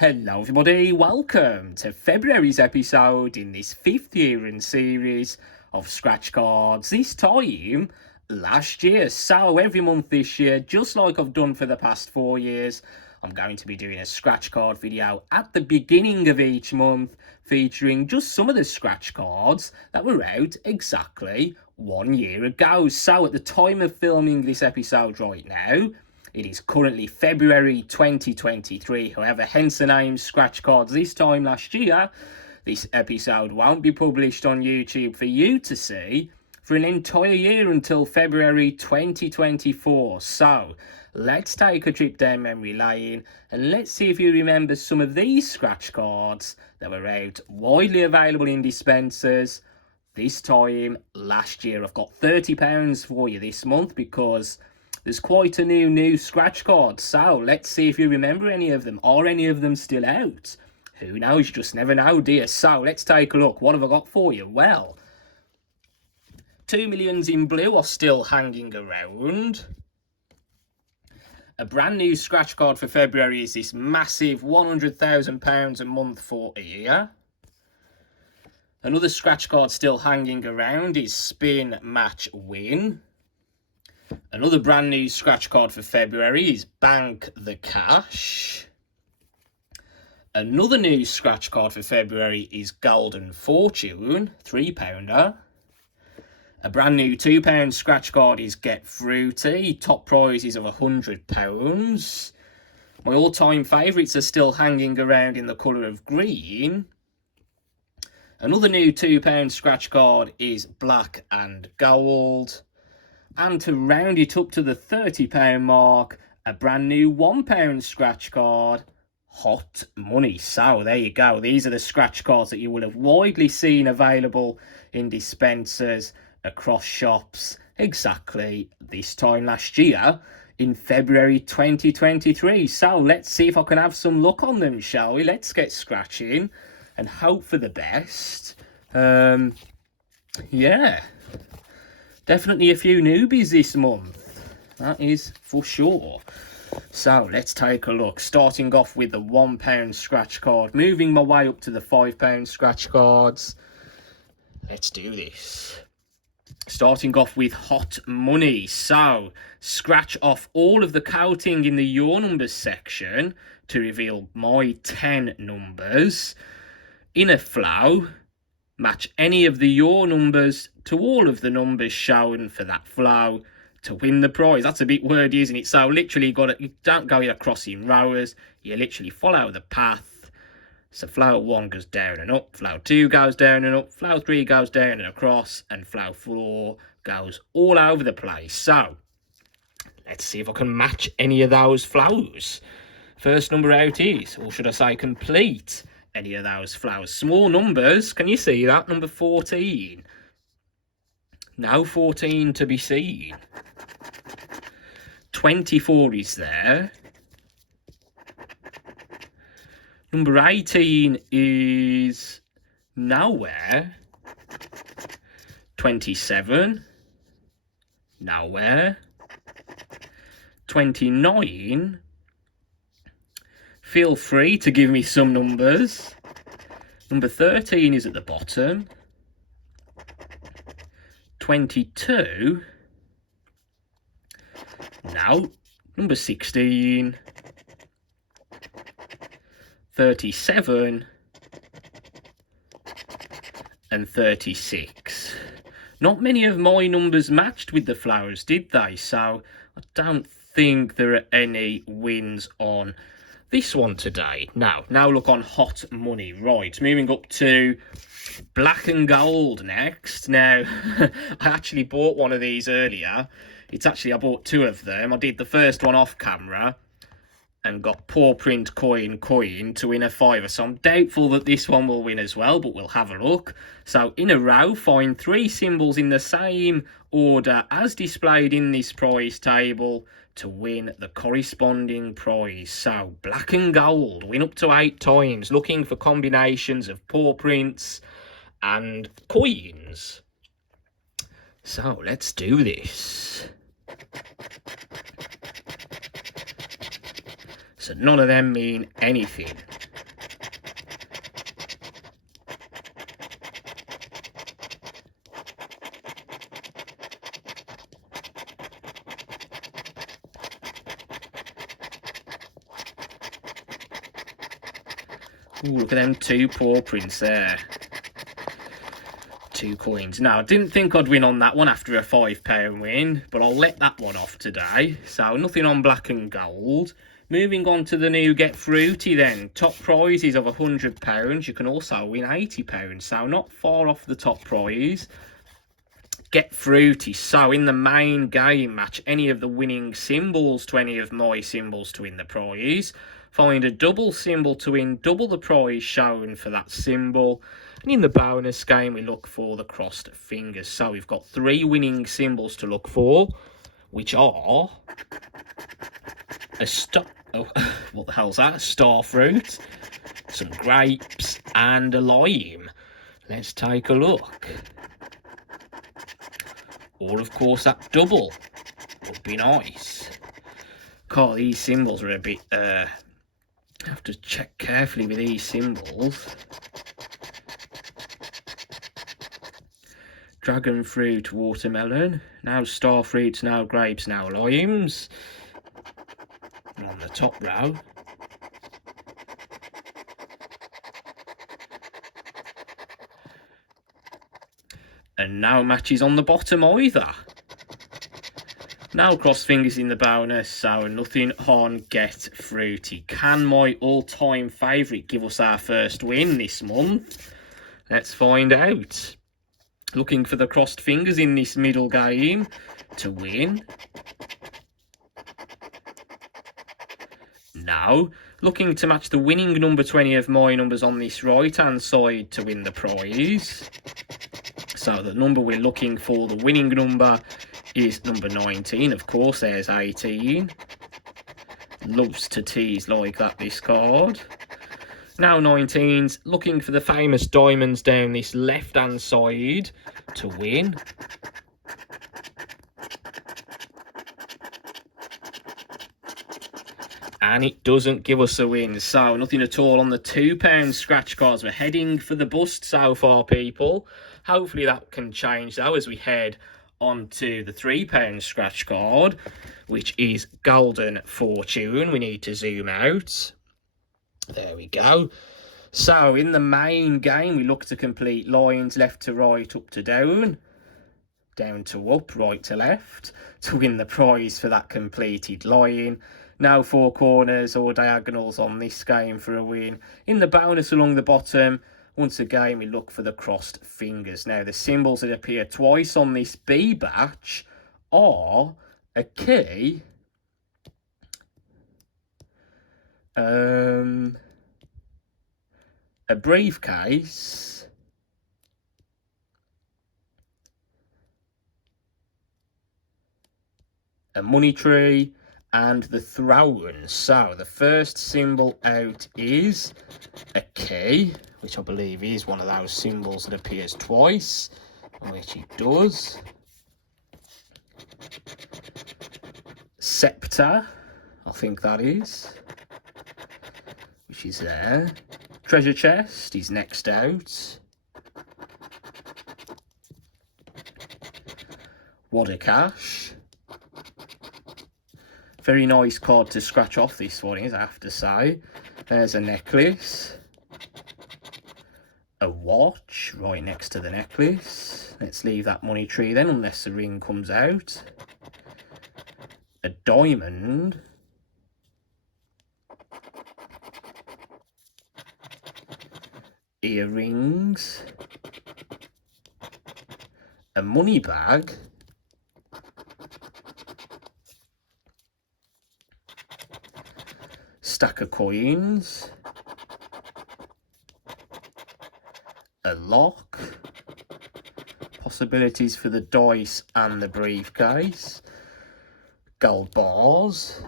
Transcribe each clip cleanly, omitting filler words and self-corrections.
Hello everybody, welcome to February's episode in this 5th year in series of scratch cards. This time last year, so every month this year, just like I've done for the past 4 years, I'm going to be doing a scratch card video at the beginning of each month featuring just some of the scratch cards that were out exactly 1 year ago. So at the time of filming this episode right now, it is currently February 2023, however, hence the name Scratch Cards. This time last year, this episode won't be published on YouTube for you to see for an entire year until February 2024. So, let's take a trip down memory lane and let's see if you remember some of these scratch cards that were out widely available in dispensers this time last year. I've got £30 for you this month because there's quite a new scratch card, so let's see if you remember any of them. Are any of them still out? Who knows? You just never know, dear. So let's take a look. What have I got for you? Well, 2 millions in blue are still hanging around. A brand new scratch card for February is this massive £100,000 a month for a year. Another scratch card still hanging around is Spin Match Win. Another brand new scratch card for February is Bank the Cash. Another new scratch card for February is Golden Fortune, £3. A brand new £2 scratch card is Get Fruity, top prize is of £100. My all-time favourites are still hanging around in the colour of green. Another new £2 scratch card is Black and Gold. And to round it up to the £30 mark, a brand new £1 scratch card, Hot Money. So there you go. These are the scratch cards that you will have widely seen available in dispensers across shops exactly this time last year in February 2023. So let's see if I can have some luck on them, shall we? Let's get scratching and hope for the best. Yeah. Definitely a few newbies this month, that is for sure. So let's take a look, starting off with the £1 scratch card, moving my way up to the £5 scratch cards. Let's do this. Starting off with Hot Money. So scratch off all of the counting in the Your Numbers section to reveal my 10 numbers. In a flow, match any of the Your Numbers to all of the numbers shown for that flow to win the prize. That's a bit wordy, isn't it? So literally you don't go across in rows, you literally follow the path. So flow 1 goes down and up, flow 2 goes down and up, flow 3 goes down and across, and flow 4 goes all over the place. So let's see if I can match any of those flows. First number out is, or should I say complete any of those flows. Small numbers, can you see that? Number 14. No 14 to be seen. 24 is there. Number 18 is nowhere. 27. Nowhere. 29. Feel free to give me some numbers. Number 13 is at the bottom. 22. No. Number 16. 37. And 36. Not many of my numbers matched with the flowers, did they? So I don't think there are any wins on this one today. Now look on Hot Money. Right, moving up to Black and Gold next. Now, I actually bought one of these earlier. I bought 2 of them. I did the first one off camera and got paw print coin to win a £5. So I'm doubtful that this one will win as well, but we'll have a look. So in a row, find 3 symbols in the same order as displayed in this prize table to win the corresponding prize. So Black and Gold, win up to 8 times, looking for combinations of paw prints and coins. So let's do this. So none of them mean anything. Ooh, look at them two paw prints there. 2 coins. Now, I didn't think I'd win on that one after a £5 win, but I'll let that one off today. So, nothing on black and gold. Moving on to the new Get Fruity then. Top prizes of £100. You can also win £80, so not far off the top prize. Get Fruity. So, in the main game, match any of the winning symbols to any of my symbols to win the prize. Find a double symbol to win double the prize shown for that symbol. And in the bonus game, we look for the crossed fingers. So we've got 3 winning symbols to look for, which are a star. Oh, what the hell's that? A star fruit, some grapes, and a lime. Let's take a look. Or, of course, that double would be nice. God, these symbols are a bit. I have to check carefully with these symbols. Dragon fruit, watermelon, now star fruits, now grapes, now limes. And on the top row, and now matches on the bottom either. Now cross fingers in the bonus, so nothing on Get Fruity. Can my all-time favourite give us our first win this month? Let's find out. Looking for the crossed fingers in this middle game to win. Now, looking to match the winning number 20 of my numbers on this right-hand side to win the prize. So the number we're looking for, the winning number, is number 19. Of course, there's 18. Loves to tease like that, this card. Now 19's looking for the famous diamonds down this left-hand side to win. And it doesn't give us a win, so nothing at all on the £2 scratch cards. We're heading for the bust so far, people. Hopefully that can change though as we head on to the £3 scratch card, which is Golden Fortune. We need to zoom out. There we go. So in the main game, we look to complete lines left to right, up to down, down to up, right to left, to win the prize for that completed line. Now 4 corners or diagonals on this game for a win. In the bonus along the bottom, once again, we look for the crossed fingers. Now, the symbols that appear twice on this B batch are a key, a briefcase, a money tree, and the throne. So the first symbol out is a key, which I believe is one of those symbols that appears twice, which it does. Scepter, I think that is, which is there. Treasure chest is next out. Wad of cash. Very nice card to scratch off, this one is, I have to say. There's a necklace. A watch right next to the necklace. Let's leave that money tree then, unless the ring comes out. A diamond. Earrings. A money bag. Stack of coins. A lock. Possibilities for the dice and the briefcase. Gold bars.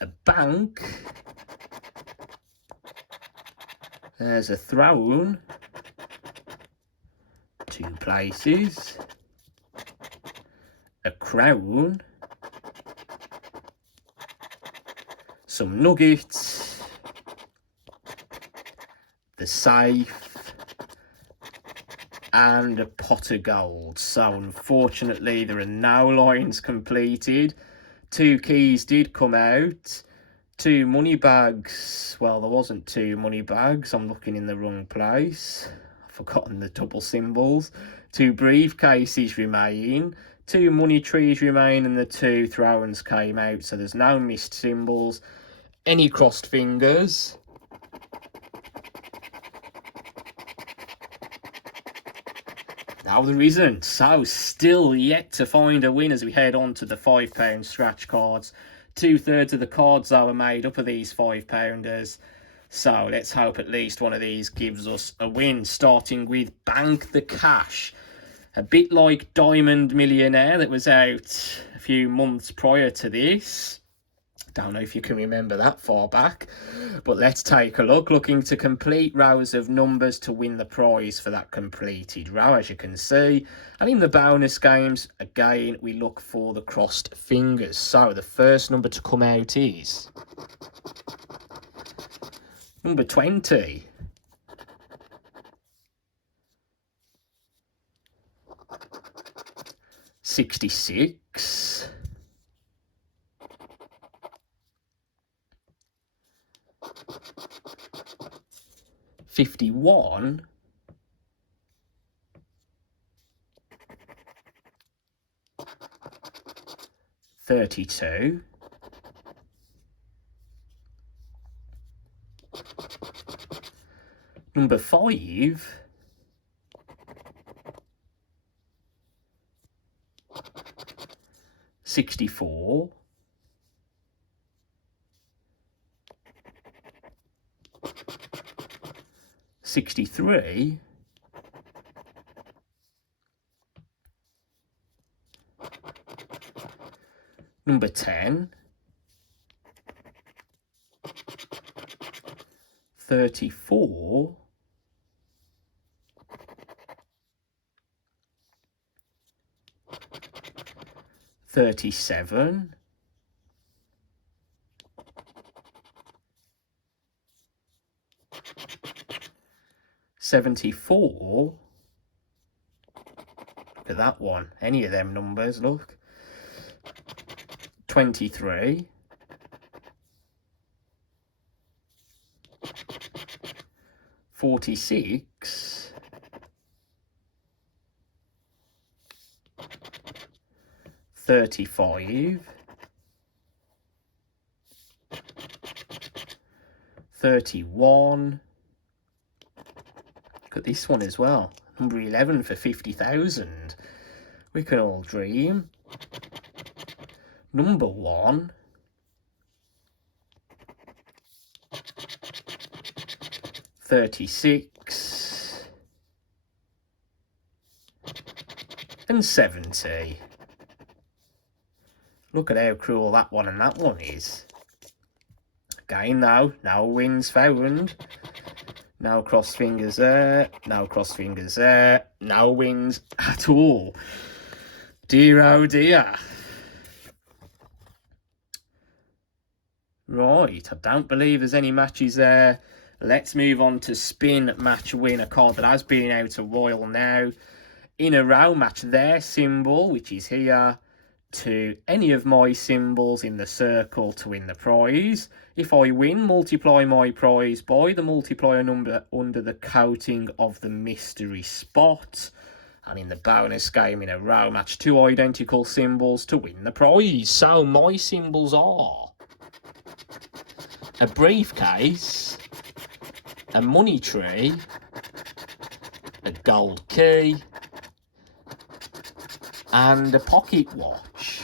A bank. There's a throne. 2 places. A crown. Some nuggets. The safe. And a pot of gold. So unfortunately there are no lines completed. 2 keys did come out. 2 money bags. Well, there wasn't 2 money bags. I'm looking in the wrong place. I've forgotten the double symbols. 2 briefcases remain. 2 money trees remain, and the 2 throw-ins came out. So there's no missed symbols. Any crossed fingers? No, there isn't. So, still yet to find a win as we head on to the £5 scratch cards. 2/3 of the cards though are made up of these £5-pounders. So, let's hope at least one of these gives us a win, starting with Bank the Cash. A bit like Diamond Millionaire that was out a few months prior to this. Don't know if you can remember that far back, but let's take a look. Looking to complete rows of numbers to win the prize for that completed row, as you can see. And in the bonus games, again, we look for the crossed fingers. So the first number to come out is number 20. $66. 51. 32. 5. 64. 63. 10. 34. 37. 74. Look at that one. Any of them numbers, look. 23. 46. 35. 31. Look at this one as well. Number 11 for 50,000. We can all dream. Number 1. 36. And 70. Look at how cruel that one and that one is. Again now, no wins found. No cross fingers there, no cross fingers there, no wins at all. Dear oh dear. Right, I don't believe there's any matches there. Let's move on to Spin Match Win, a card that has been out a while now. In a row, match their symbol, which is here, to any of my symbols in the circle to win the prize. If I win, multiply my prize by the multiplier number under the coating of the mystery spot. And in the bonus game in a row, match 2 identical symbols to win the prize. So my symbols are a briefcase, a money tree, a gold key, and a pocket watch.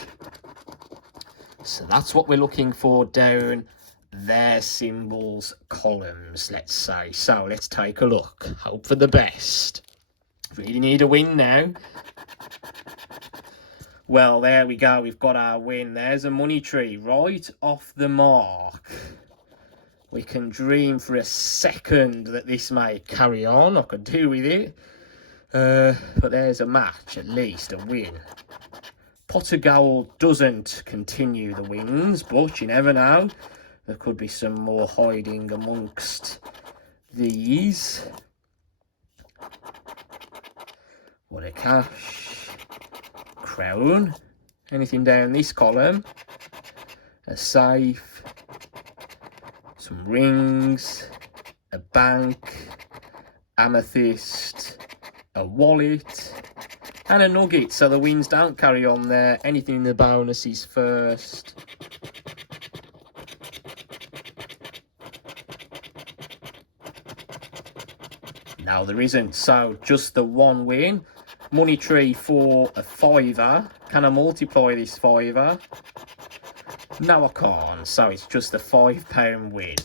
So that's what we're looking for down their symbols columns, let's say. So let's take a look. Hope for the best. Really need a win now. Well, there we go. We've got our win. There's a money tree right off the mark. We can dream for a second that this may carry on. I could do with it. But there's a match, at least, a win. Pot of Gold doesn't continue the wins, but you never know. There could be some more hiding amongst these. What a cash. Crown. Anything down this column? A safe. some rings, a bank, amethyst, a wallet, and a nugget, so the wins don't carry on there. Anything in the bonus is first. No, there isn't, so just the one win. Money tree for a fiver. Can I multiply this fiver? No, I can't, so it's just a £5 win.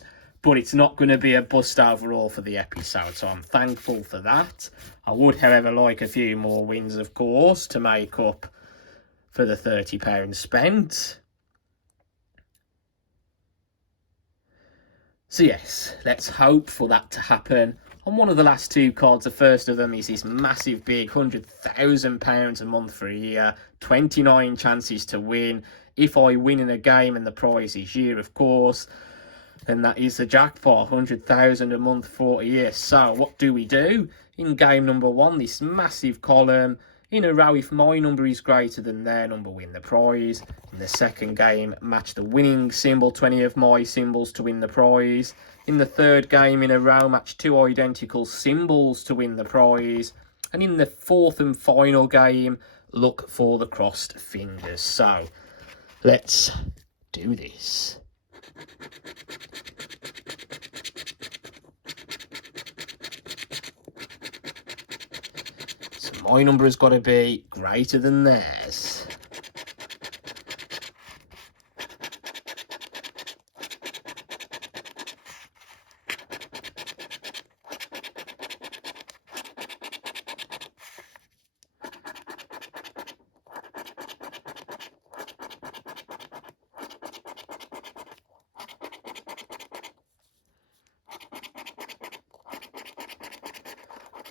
But it's not going to be a bust overall for the episode, so I'm thankful for that. I would, however, like a few more wins, of course, to make up for the £30 spent. So yes, let's hope for that to happen. On one of the last two cards, the first of them is this massive big £100,000 a month for a year, 29 chances to win. If I win in a game and the prize is year, of course, then that is the jackpot, 100,000 a month for a year. So what do we do? In game number one, this massive column, in a row, if my number is greater than their number, win the prize. In the second game, match the winning symbol, 20 of my symbols to win the prize. In the third game in a row, match two identical symbols to win the prize. And in the fourth and final game, look for the crossed fingers. So, let's do this. So my number has got to be greater than theirs.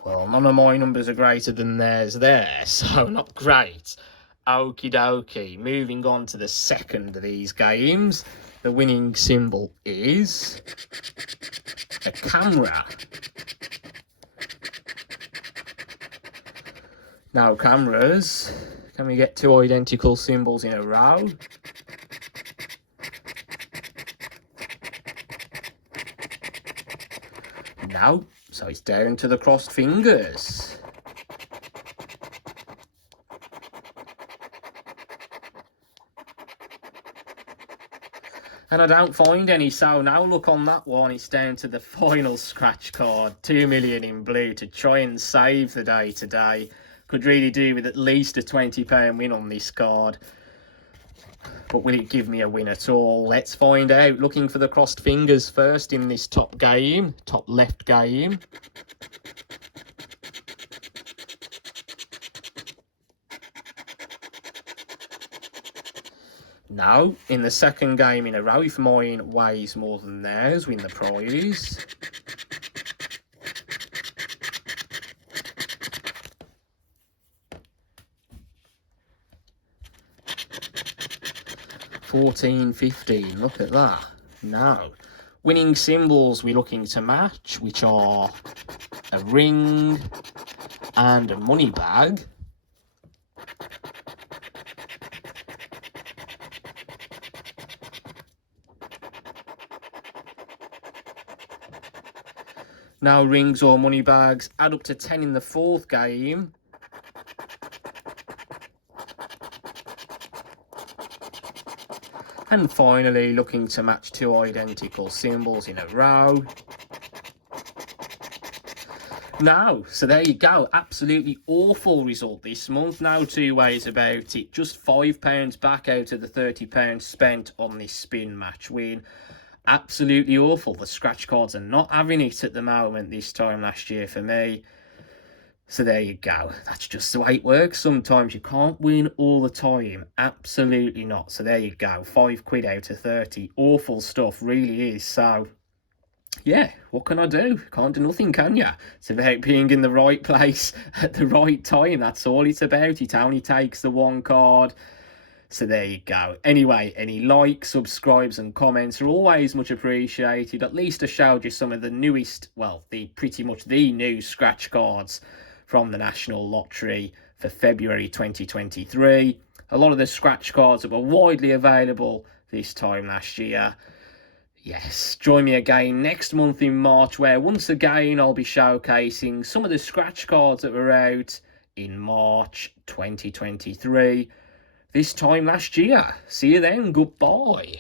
Well, none of my numbers are greater than theirs there, so not great. Okie dokie. Moving on to the second of these games. The winning symbol is a camera. Now, cameras, can we get two identical symbols in a row? No, so it's down to the crossed fingers. And I don't find any, so now look on that one, it's down to the final scratch card, 2 million in blue, to try and save the day today. Could really do with at least a £20 win on this card. But will it give me a win at all? Let's find out. Looking for the crossed fingers first in this top game, top left game. Now, in the second game in a row, if mine weighs more than theirs, win the prize. $14.15, look at that. Now, winning symbols we're looking to match, which are a ring and a money bag. Now, rings or money bags add up to 10 in the fourth game. And finally, looking to match two identical symbols in a row. Now, so there you go. Absolutely awful result this month. No two ways about it. Just £5 back out of the £30 spent on this spin match win. Absolutely awful. The scratch cards are not having it at the moment this time last year for me. So there you go. That's just the way it works. Sometimes you can't win all the time. Absolutely not. So there you go. £5 out of 30. Awful stuff, really is. So, yeah, what can I do? Can't do nothing, can you? It's about being in the right place at the right time. That's all it's about. It only takes the one card. So there you go. Anyway, any likes, subscribes and comments are always much appreciated. At least I showed you some of the newest, well, pretty much the new scratch cards from the National Lottery for February 2023. A lot of the scratch cards that were widely available this time last year. Yes, join me again next month in March, where once again I'll be showcasing some of the scratch cards that were out in March 2023, this time last year. See you then, goodbye.